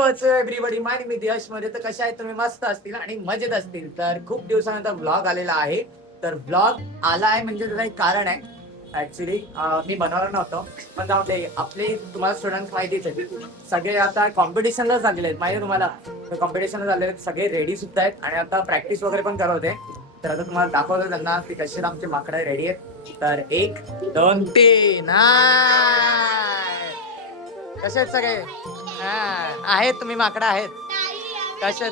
What's everybody, my name is Yash मध्ये. तर कशा आहेत तुम्ही? मस्त असतील आणि मजेत असतील. तर खूप दिवसानंतर व्लॉग आलेला आहे. तर व्लॉग आला आहे म्हणजे त्याचं एक कारण आहे. ऍक्च्युली मी बनवलं नव्हतं, पण जाऊ दे. आपले तुम्हाला स्टुडंट माहितीच आहे, सगळे आता कॉम्पिटिशनला झालेले आहेत. माहिती आहे तुम्हाला, कॉम्पिटिशनला झालेले आहेत, सगळे रेडी सुद्धा आहेत आणि आता प्रॅक्टिस वगैरे पण करत होते. तर आता तुम्हाला दाखवतो त्यांना की कसे आमचे माकडे रेडी आहेत. तर 1 2 3 कसे आहेत सगळे? आहेत तुम्ही माकडं आहेत कसे?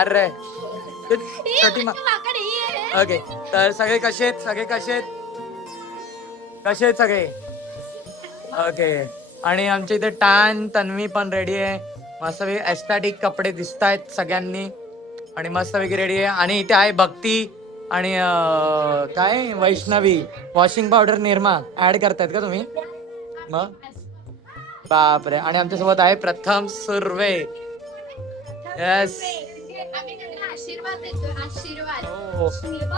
अरे ओके. तर सगळे कसे आहेत? सगळे कसे आहेत? कसे आहेत सगळे? ओके. आणि आमच्या इथे टान तन्वी पण रेडी आहे. मस्तपैकी एस्थेटिक कपडे दिसत आहेत सगळ्यांनी आणि मस्तपैकी रेडी आहे. आणि इथे आहे भक्ती आणि काय Vaishnavi. Washing powder Nirma ad करतायत का तुम्ही? मग बापरे. आणि आमच्यासोबत आहे प्रथम सुर्वे. येस.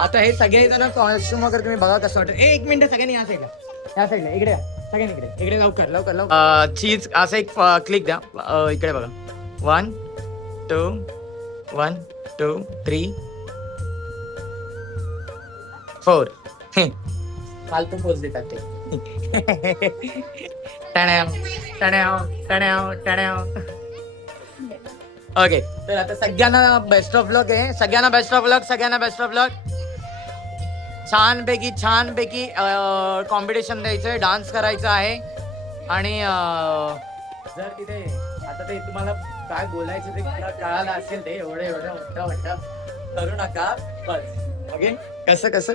आता हे सगळे जण कॉस्ट्युम वगैरे तुम्ही बघा कसं वाटतं. एक मिनिट सगळ्यांनी या साईडला, या साईडला इकडे सगळ्यांनी इकडे इकडे लवकर लवकर लवकर. चीज असं एक क्लिक द्या. इकडे बघा. 1 2 1 2 3 4. फालतू पोच देतात ते. टण्याव टण्याव टण्याव टण्याव. ओके. तर आता सगळ्यांना बेस्ट ऑफ लक आहे. सगळ्यांना बेस्ट ऑफ लक. सगळ्यांना बेस्ट ऑफ लक. छानपैकी छानपैकी कॉम्पिटिशन द्यायचंय, डान्स करायचं आहे. आणि जर तिथे आता ते तुम्हाला काय बोलायचं ते कळालं असेल, ते एवढं एवढं मोठं मोठं करू नका बस. ओके. कसं कसं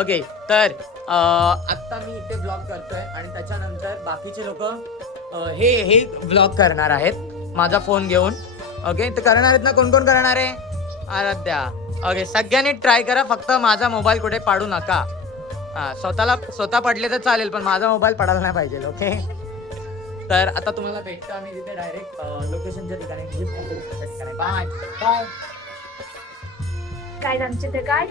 ओके. तर आत्ता मी इथे ब्लॉग करतोय आणि त्याच्यानंतर बाकीचे लोक हे ब्लॉग करणार आहेत माझा फोन घेऊन. ओके. तर करणार आहेत ना? कोण कोण करणार आहे? आराध्या. ओके. सगळ्यांनी ट्राय करा, फक्त माझा मोबाईल कुठे पाडू नका. स्वतः पडले तर चालेल, पण माझा मोबाईल पडायला नाही पाहिजे. ओके. तर आता तुम्हाला भेटतो आम्ही तिथे डायरेक्ट लोकेशनच्या ठिकाणी. Bye bye. काय आमचे ते काय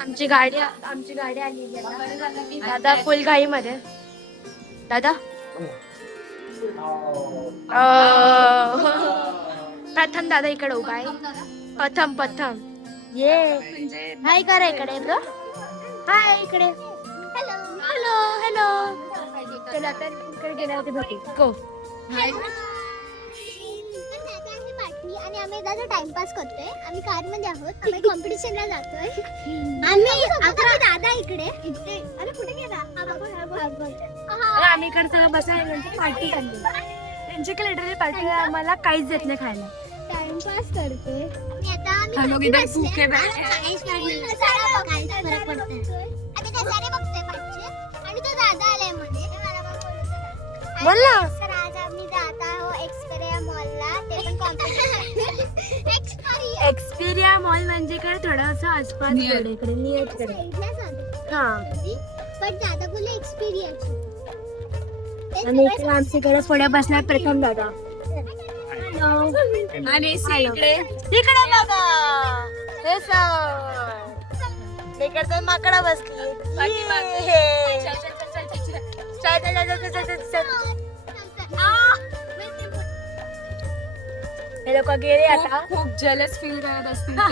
आमची गाडी आली दादा फुल घाई मध्ये. दादा प्रथम दादा इकडे उभा आहे. प्रथम ये हाय करा इकडे ब्रो. हाय इकडे. Hello hello. चला आता इकडे गेल्यावरती भेटू. गो. आणि आम्ही दादा टाइमपास करतोय. आम्ही कार मध्ये आहोत. आम्ही कॉम्पिटिशनला जातोय. आम्ही दादा इकडे. अरे कुठे गेला? आम्ही इकडे सगळं बसायला पार्टी करली. त्यांच्याकडे लिटरली पार्टी आम्हाला काहीच देत नाही खायला. टाइमपास करतोय. आम्ही आणि तो दादा आलाय मध्ये. बोल ना. सर आज आम्ही जात आहोत एक्सपेरिया मॉलला. ते पण कॉम्पिटिशन. एक्सपेरिया मॉल म्हणजे काय थोडंसं आसपास इकडे नियर. हा. पण दादा बोलले एक्सपिरियन्स. आणि इकडे आमच्याकडे थोड्या बसणार प्रथम दादा. आणि इकडे बघा इकडे माकडा बसली. हे लोक गेले आता. खूप जलस फील करत असतील ते,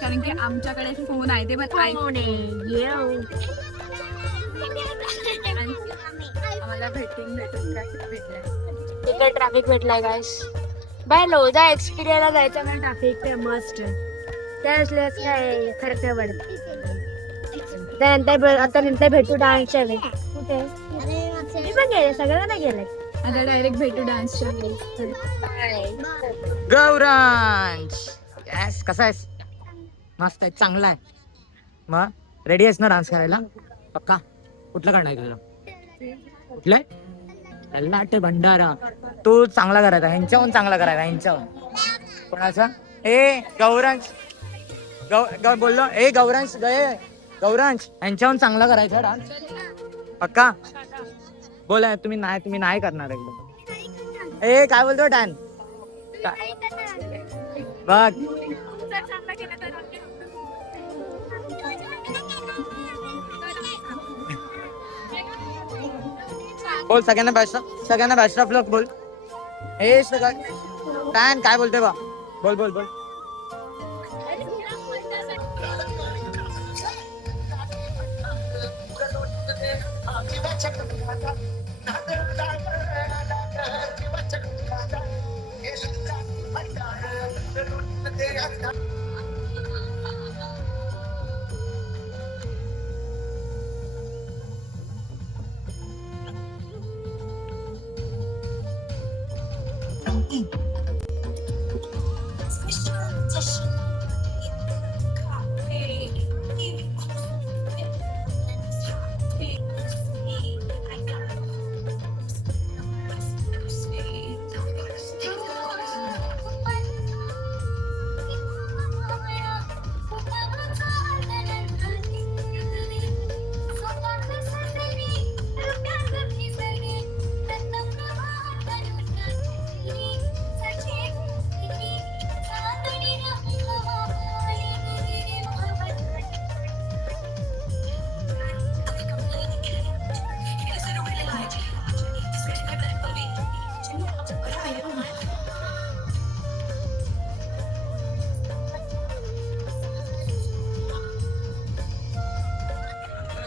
कारण की आमच्याकडे फोन आहे ते पण आम्हाला भेटून भेटलाय. इकडे ट्रॅफिक भेटलाय गाइस. बाय लोजा एक्सपिरियन्सला जायचं म्हणजे ट्रॅफिक ते मस्ट. त्यासलेच काय खर्च पडत. त्यानंतर आता नंतर भेटू डान्सच्या वेळी. कुठे मी पण गेले, सगळ्यांना गेले. आता डायरेक्ट भेटू डान्सच्या वेळी. गौरांश. यस. कसा आहेस? मस्त आहे. चांगला आहे. मग रेडी आहेस ना डान्स करायला? पक्का? कुठलं करणार तुला? कुठलंय? ललाट भंडारा. तू चांगला करायचा, ह्यांच्याहून चांगला करायचा. ह्यांच्याहून. कोणाचा? ए गौरांश. बोललो ए गौरांश. गौरांश ह्यांच्याहून चांगला करायचा डान्स. पक्का? बोला. तुम्ही नाही करणार एकदम. ए काय बोलतो डॅन? बघ बोल सगळ्यांना बेस्ट ऑफ लक बोल. हे सगळं काय बोलते बा बोल बोल बोल.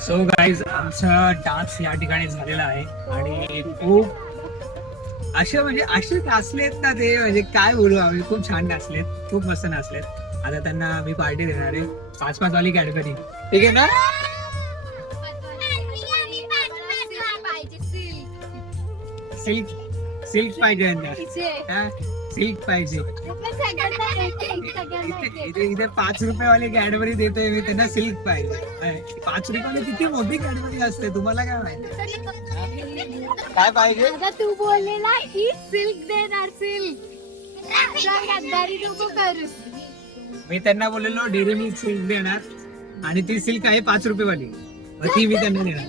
सो गाईज आमचा डान्स या ठिकाणी झालेला आहे आणि खूप असे नाचलेत ना ते, म्हणजे काय बोलू आम्ही, खूप छान नाचलेत, खूप मस्त नाचलेत. आता त्यांना मी पार्टी देणार आहे 5-5 वाली कॅडबरी, ठीक आहे ना? सिल्क पाहिजे यांना, सिल्क पाहिजे. इथे 5 रुपये वाली कॅडबरी देतोय मी, त्यांना सिल्क पाहिजे. 5 रुपयाला किती मोठी कॅडबरी असते, तुम्हाला काय माहिती काय पाहिजे? आता तू बोललेला ही सिल्क देणार, सिल्क. नको करूस. मी त्यांना बोललेलो डेअरी मिल्क सिल्क देणार आणि ती सिल्क आहे 5 रुपये वाली, ती मी त्यांना देणार.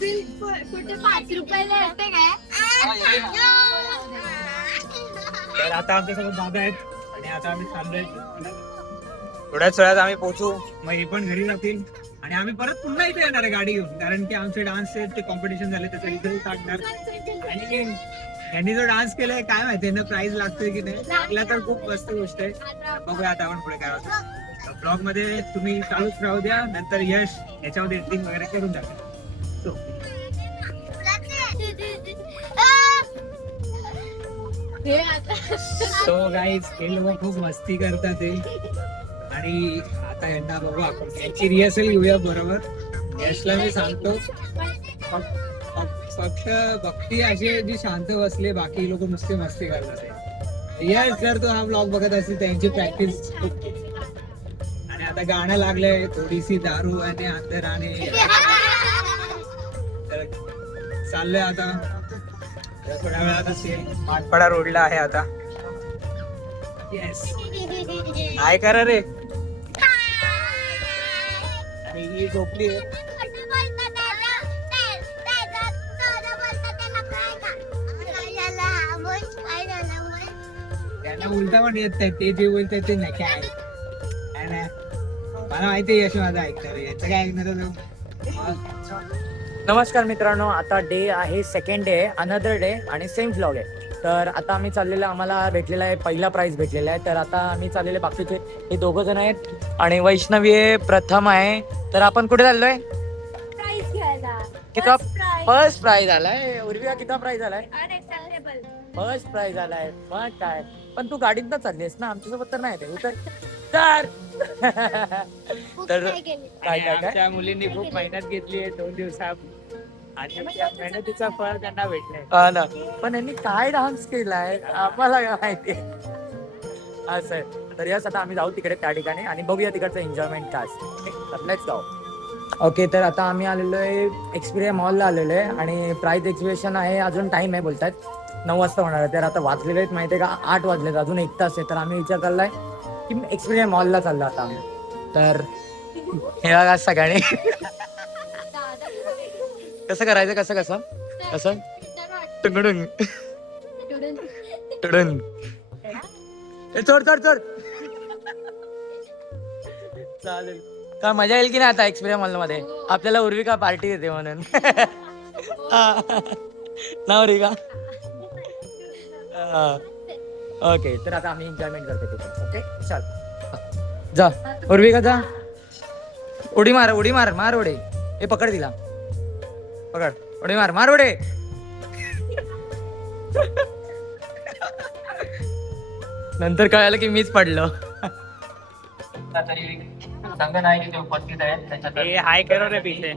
सिल्क कुठे 5 रुपयाला येते काय? तर आता आमच्यासोबत दादा आहेत आणि आता आम्ही चाललोय. थोड्याच वेळात आम्ही पोहोचू, मग हे पण घरी जातील आणि आम्ही परत पुन्हा इथे येणार आहे गाडी घेऊन, कारण की आमचे डान्सचे ते कॉम्पिटिशन झाले त्याचा इथे काढणार. आणि यांनी जो डान्स केलाय काय माहिती ना प्राइज लागतोय की नाही, लागला तर खूप मस्त गोष्ट आहे. बघूया आता आपण पुढे काय होतं. ब्लॉग मध्ये तुम्ही चालूच राहू द्या, नंतर यश याच्यामध्ये एडिटिंग वगैरे करून टाका. सो गाईज हे लोक खूप मस्ती करतात ते, आणि आता यांना बघू आपण यांची रिहर्सल घेऊया बरोबर. यशला मी सांगतो फक्त भक्ती अशी जी शांत बसले, बाकी लोक नुसते मस्ती करतात. यश जर तो हा ब्लॉग बघत असेल त्यांची प्रॅक्टिस खूप. आणि आता गाणं लागलंय थोडीशी दारू आणि अंदर आणि चाललंय आता थोड्या वेळात असेल. मानपाडा रोडला आहे आता. येस काय करा रे, आणि ही झोपली आहे. त्यांना उलटा पण येत नाही, ते जे बोलतात ते नाही काय नाही. मला माहिती आहे यश माझं ऐकणार, याचं काय ऐकणार. नमस्कार मित्रांनो, आता डे आहे, सेकंड डे आहे, अनदर डे आणि सेम व्लॉग आहे. तर आता आम्ही चाललेलो, आम्हाला भेटलेला आहे पहिला प्राइज भेटलेला आहे. तर आता आम्ही चाललेले, बाकीचे हे 2 जण आहेत आणि वैष्णवी आहे, प्रथम आहे. तर आपण कुठे चाललोय? प्राइस घ्यायला. किती फर्स्ट प्राइज आलाय? उर्विका किती प्राइज आलाय? अनएक्सेप्टेबल. फर्स्ट प्राइज आलाय. मग काय, पण तू गाडीत चाललीस ना, आमच्यासोबत तर नाही ते उतर. तर तर काय आमच्या मुलींनी खूप मेहनत घेतली आहे 2 दिवसात आणि त्या मेहनतीचा फळ त्यांना भेटलाय. हा ना, पण यांनी काय डान्स केलाय आम्हाला काय माहिती असं आहे. तर यास आता आम्ही जाऊ तिकडे त्या ठिकाणी आणि बघूया तिकडचं एन्जॉयमेंट काय असते. Let's go. ओके, तर आता आम्ही आलेलो आहे एक्सपिरिया मॉलला आलेलो आहे आणि प्राइस एक्झिबिशन आहे, अजून टाइम आहे, बोलतात 9 वाजता होणार आहे. तर आता वाजलेले आहेत माहिती आहे का, 8 वाजलेत, अजून 1 तास आहे. तर आम्ही विचार करलाय की एक्सपिरिया मॉलला चाललो आता आम्ही. तर हे बघा सगळ्यांनी कसं करायचं, कसं टुंगडुंग टडन. ए, चोर चोर चोर. चालेल. का मजा येईल की नाही आता एक्सपिरियन्स मॉल मध्ये आपल्याला उर्विका पार्टी देते म्हणून. ना उर्विका. ओके तर आता आम्ही एन्जॉयमेंट करतो तिथे. ओके चल जा उर्विका जा. उडी मार उडी मार मार उडे. हे पकड दिला पकड उडी मार मार उडे. नंतर कळालं की मीच पडलो. तरी संघ नाही तिथे उपस्थित आहेत हे हाय करो रे पीछे.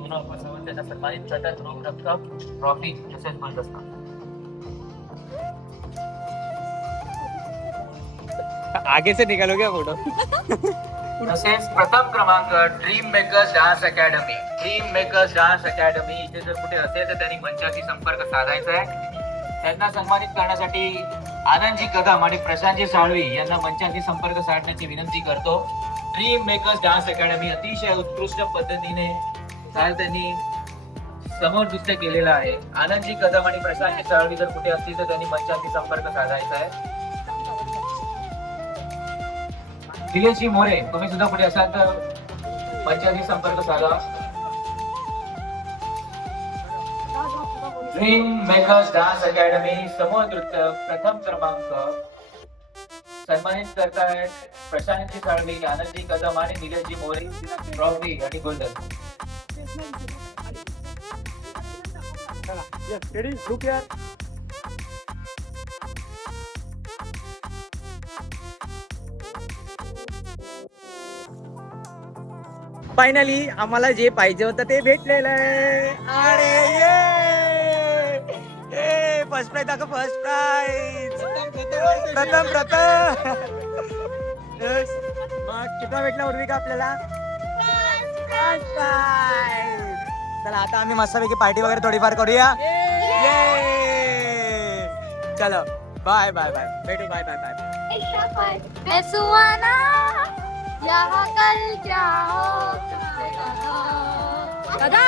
त्याच्या सन्मानित करतात रोख रक्कम ट्रॉफी तसेच म्हणत असतात. आगे से निकालो क्या फोटो. तसेच प्रथम क्रमांक dream makers dance academy. Dream makers dance academy इथे जर कुठे असेल तर त्यांनी मंचाशी संपर्क साधायचा आहे. त्यांना सन्मानित करण्यासाठी आनंदजी कदम आणि प्रशांतजी साळवी यांना मंचाशी संपर्क साधण्याची विनंती करतो. ड्रीम मेकर्स डान्स अकॅडमी अतिशय उत्कृष्ट पद्धतीने काल त्यांनी समोर नृत्य केलेलं आहे. आनंदजी कदम आणि प्रशांतजी साळवी जर कुठे असतील तर त्यांनी मंचाशी संपर्क साधायचा आहे. निलेशजी मोरे तुम्ही सुद्धा कुठे असाल तर मंचाशी संपर्क साधा. ड्रीम मेकर्स डान्स अकॅडमी समूह नृत्य प्रथम क्रमांक सन्मानित करतायत प्रशांतजी साळवी, आनंदजी कदम आणि निलेशजी मोरे. ट्रॉफी आणि गोल्डन. फायनली आम्हाला जे पाहिजे होतं ते भेटलेलं आहे. अरे ये फर्स्ट प्राइज दाखव. फर्स्ट प्राइज प्रथम प्रथम. Yes. मग किती भेटला उर्विका आपल्याला. First prize. चला आता आम्ही मस्तपैकी पार्टी वगैरे थोडीफार करूया. चलो बाय बाय बाय भेटू. Bye bye bye. मैं सुहाना यहाँ कल क्या हो. दादा